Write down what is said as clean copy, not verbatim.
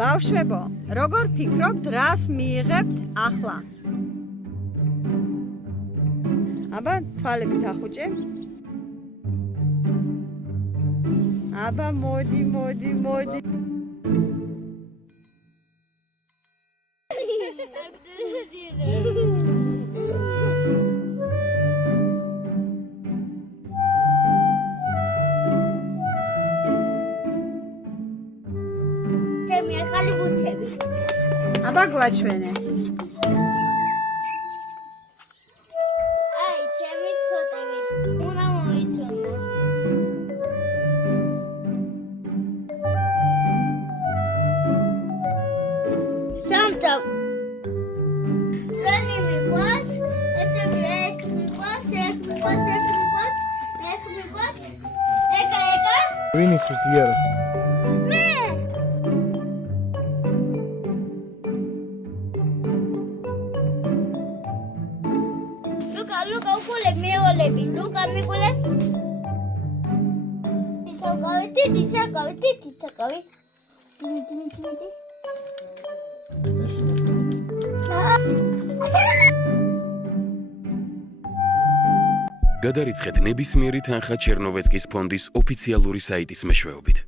ბავშვებო, როგორ ფიქრობთ, რას მიიღებთ ახლა? აბა, თვალებით ახუჭე. აბა, მოდი. ჩემი ახალი ბუცები. აბა, გვაჩვენე. აი, ჩემი ცოტები. უნდა მოიცვალო. სამჯერ. ჩვენი მიყვარს, ესე იგი ერთ მიყვარს. ეკა. ვინისთვის იარაღს? მე. ლუკა უკულე მეოლები. ლუკა მიკულე. თითაკავი. მიდი. გადარიცხეთ ნებისმიერი თანხა ჩერნოვეცკის ფონდის ოფიციალური საიტის მეშვეობით.